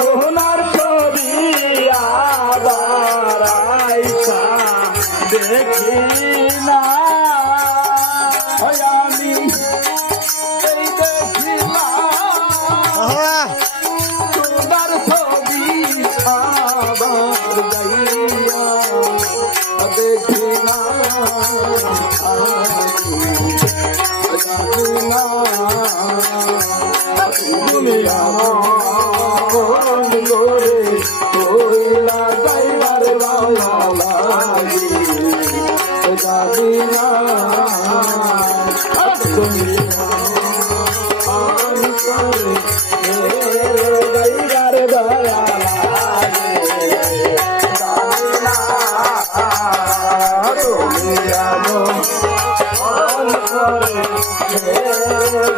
ওনার ছবি আবার আইসা দেখি না আমি দেখিলাম তোমার ছবি আবার যাইয়া দেখি না তুমি আমার গোরে কইলা যাইবার বালা লাগি জানি না তুমি আমার করে যাইবার দয়া লাগে জানি না তুমি আমার করে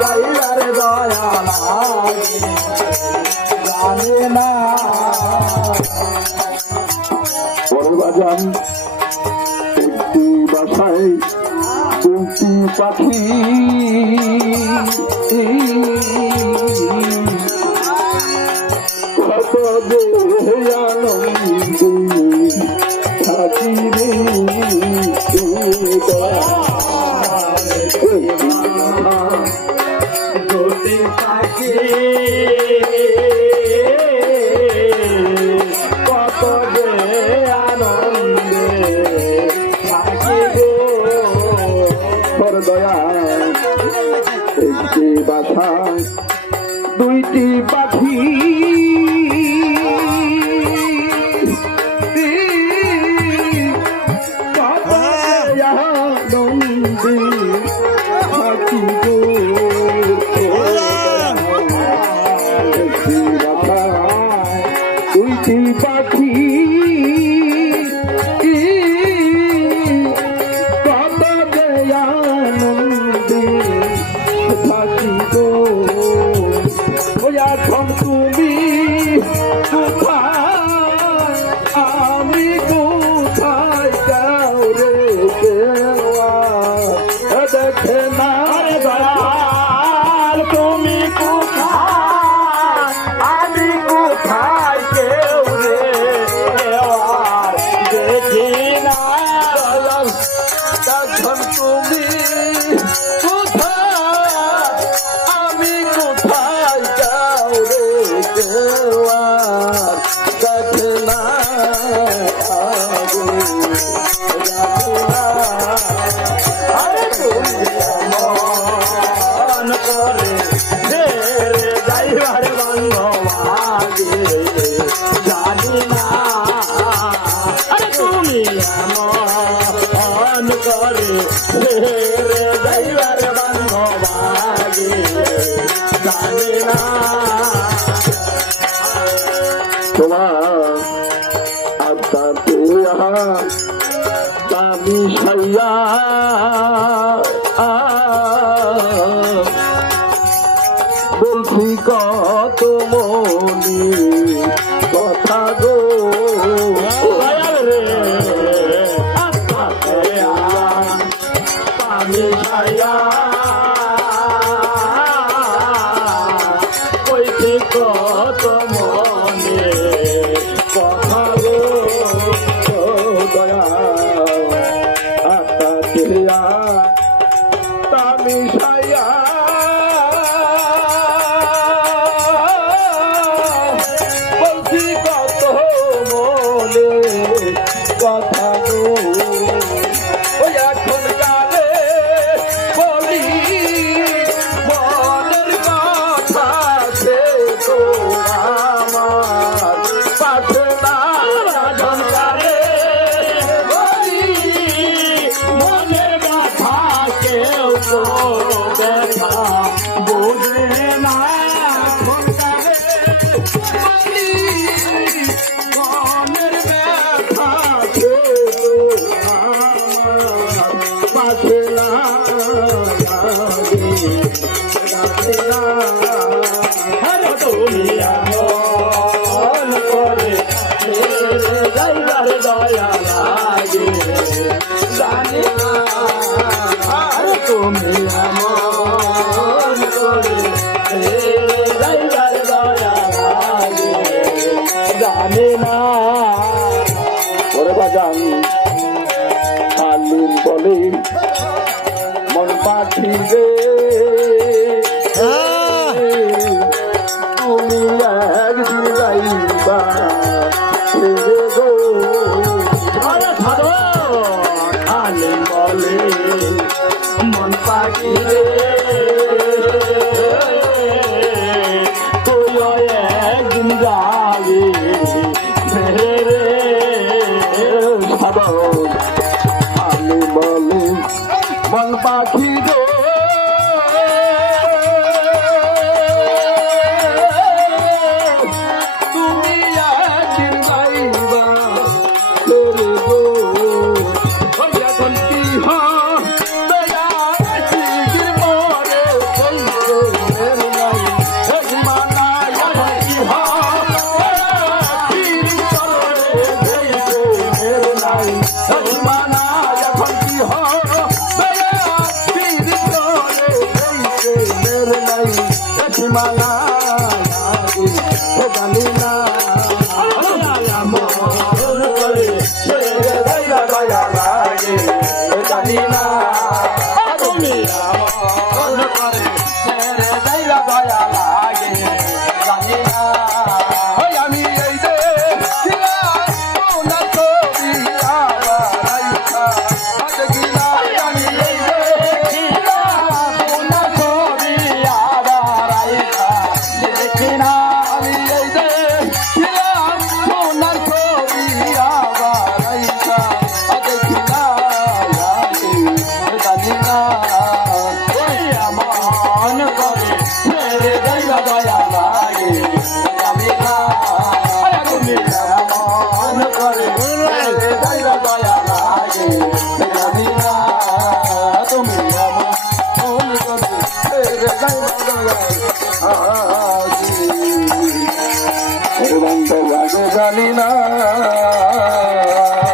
যাইবার দয়া লাগে জানি না বড়বাজান একটি বাসায় দুটি পাখি কত আনন্দে থাকি রে দুটি পাখি কত আনন্দে দয়া একটি বাসায় দুইটি পাখি কত আনন্দে থাকি গো একটি বাসায় দুইটি পাখি এখন তুমি কোথায় আমি কোথায় যাও রে দেখে না তুমি কোথায় আমি কোথায় কেউ রে দেখি না এখন তুমি তোমার আত্মাতে আমি সাইয়া বলছি কত মনি কথা গো আমি সাইয়া কইছি কত মনে কথা গো দয়া আত্মা চিয়া তামি সাইয়া বলছি কত মনে কথা গো ওই এখন গানে বলি মনের কথা সে তো আমার পাশে না ঝনকারে বলি মনের কথা কেউ তো দেখা বোঝে না ঝনকারে বলি মনের ব্যথা কেউ দয়া লাগে জানি না আর তুমি এমন করে যাইবার দয়া লাগে জানি না ওরে বাজান কালিম বলে মন পাখি রে তুমি একদিন যাইবা ছেড়ে গো কালিম বলে মন পাখি রে তুই একদিন যাবি ছেড়ে রে আমি বলি মন পাখি রে তুমি একদিন যাইবা ছেড়ে গো এখন কি হবে শিগির মরে চলবে নাই মানায় কি হবে নাই মানায় এখন কি হবে জানি না জানি না তুমি দয়া লাগে জানি না আমি এই যে জানি না